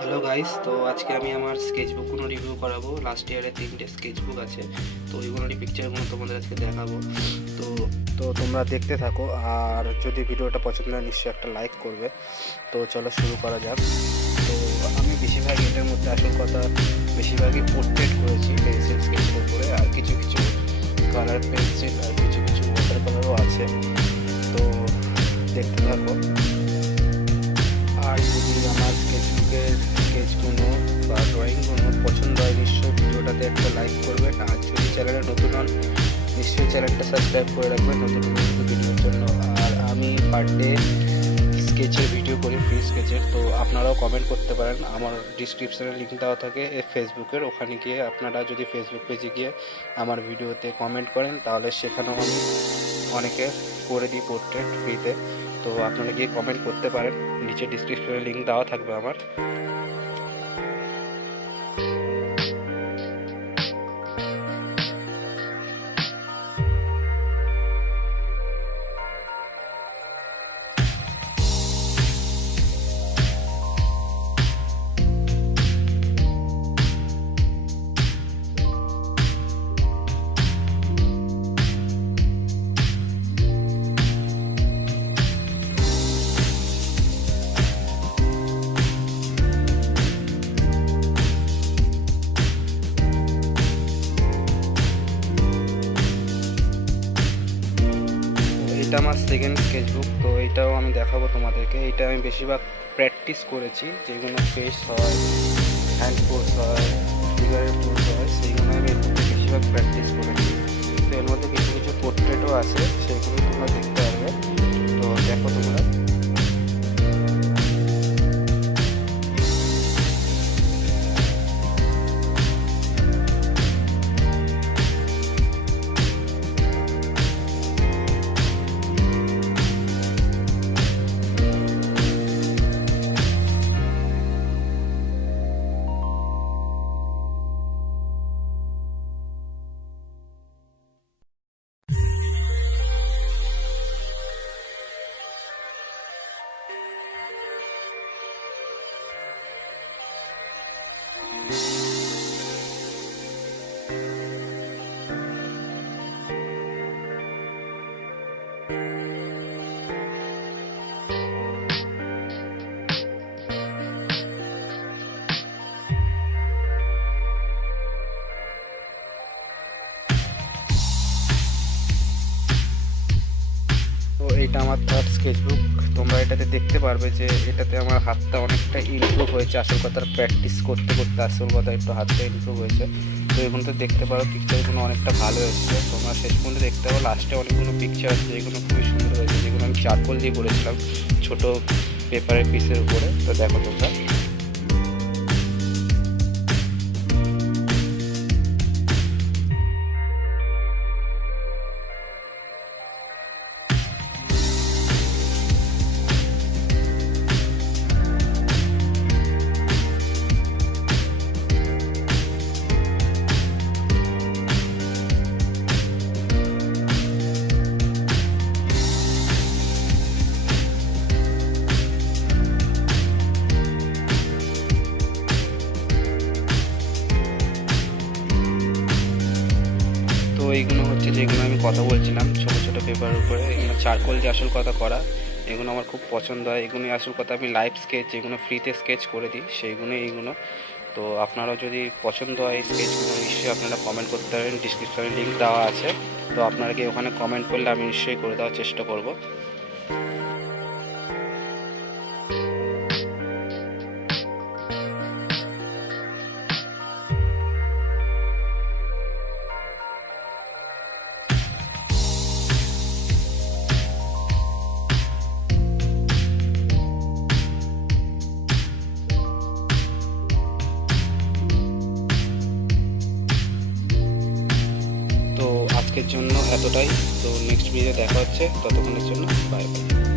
Hello guys, তো আজকে আমি আমার স্কেচবুকগুলো রিভিউ করাবো। লাস্ট ইয়ারের 3টে স্কেচবুক আছে, তো ওইগুলোরই পিকচারগুলো তোমাদের আজকে দেখাবো। তো তো তোমরা দেখতে থাকো, আর যদি ভিডিওটা পছন্দ হয় নিশ্চয়ই একটা লাইক করবে। তো চলো শুরু করা যাক। তো আমি বেশিরভাগ এটার মধ্যে আসল কথা বেশিরভাগই পোর্ট্রেট করেছি পেন্সিল স্কেচের উপরে, আর কিছু কিছু কালার পেন্সিল আর কিছু কিছু ওয়াটার কালারও আছে। তো দেখতে থাকো। আর যদি আমার স্কেচবুকের স্কেচগুলো বা ড্রয়িংগুলো পছন্দ হয় নিশ্চয়ই ভিডিওটাতে একটা লাইক করবেন, আর যদি চ্যানেলে নতুন হন নিশ্চয়ই চ্যানেলটা সাবস্ক্রাইব করে রাখবেন নতুন নতুন ভিডিওর জন্য। আর আমি পার ডে স্কেচের ভিডিও করি, ফ্রি স্কেচের। তো আপনারাও কমেন্ট করতে পারেন, আমার ডিসক্রিপশানে লিঙ্ক দেওয়া থাকে ফেসবুকের, ওখানে গিয়ে আপনারা যদি ফেসবুক পেজে গিয়ে আমার ভিডিওতে কমেন্ট করেন তাহলে সেখানেও আমি অনেকে করে দিই পোর্ট্রেট ফ্রিতে। তো আপনারা গিয়ে কমেন্ট করতে পারেন, নিচে ডিসক্রিপশনে লিঙ্ক দেওয়া থাকবে আমার। এটা আমার সেকেন্ড স্কেচবুক, তো এইটাও আমি দেখাবো তোমাদেরকে। এটা আমি বেশিরভাগ প্র্যাকটিস করেছি, যেগুলো ফেস হয়, হ্যান্ড পোজ হয়, ফিগারের পোজ হয়, সেইগুলো আমি এর মধ্যে বেশিরভাগ প্র্যাকটিস করেছি। তো এর মধ্যে কিছু কিছু পোর্ট্রেটও আছে, সেগুলো তোমরা দেখতে পারবে। তো দেখো তোমরা। তো এইটা আমার থার্ড স্কেচবুক। তোমরা এটাতে দেখতে পারবে যে এটাতে আমার হাতটা অনেকটা ইমপ্রুভ হয়েছে। আসল কথা প্র্যাকটিস করতে করতে আসল কথা একটু হাতটা ইমপ্রুভ হয়েছে। তো এগুলোতে দেখতে পারো পিকচারগুলো অনেকটা ভালো এসেছে। তোমরা শেষ পর্যন্ত দেখতে পারো লাস্টে অনেকগুলো পিকচার আছে যেগুলো খুবই সুন্দর হয়েছে, যেগুলো আমি চারকোল দিয়ে করেছিলাম ছোটো পেপারের পিসের উপরে। তো দেখো তোমরা। তো এইগুলো হচ্ছে যেগুলো আমি কথা বলছিলাম ছোটো ছোটো পেপারের উপরে, এগুলো চারকোল দিয়ে আসল কথা করা। এগুলো আমার খুব পছন্দ হয়। এগুলোই আসল কথা আমি লাইভ স্কেচ যেগুলো ফ্রিতে স্কেচ করে দিই সেইগুলো এইগুলো। তো আপনারাও যদি পছন্দ হয় এই স্কেচগুলো নিশ্চয়ই আপনারা কমেন্ট করতে পারেন, ডিসক্রিপশনে লিঙ্ক দেওয়া আছে। তো আপনারা কি ওখানে কমেন্ট করলে আমি নিশ্চয়ই করে দেওয়ার চেষ্টা করব। তো আজকের জন্য এতটাই। তো নেক্সট ভিডিও দেখা হচ্ছে, ততক্ষণের জন্য বাই বাই।